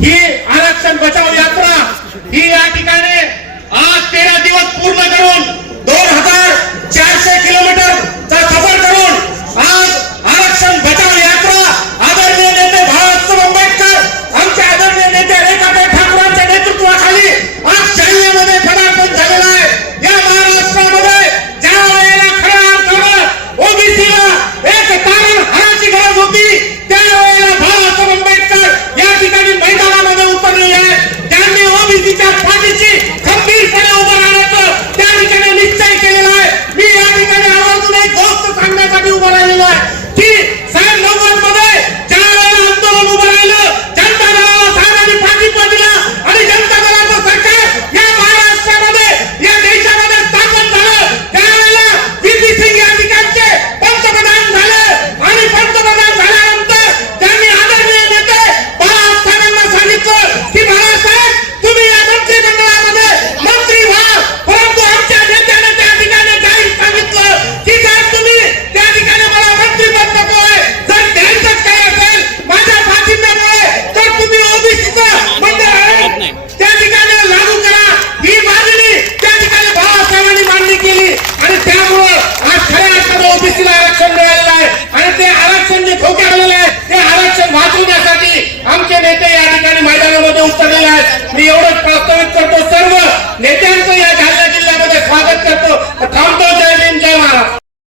ये आरक्षण बचाओ परिस्थितीच्या फाटीची खंबीरपणे उभं राहण्याचं त्या ठिकाणी निश्चय केलेला आहे. मी या ठिकाणी आवाजून एक गोष्ट सांगण्यासाठी उभं संस्थागत मी एवढंच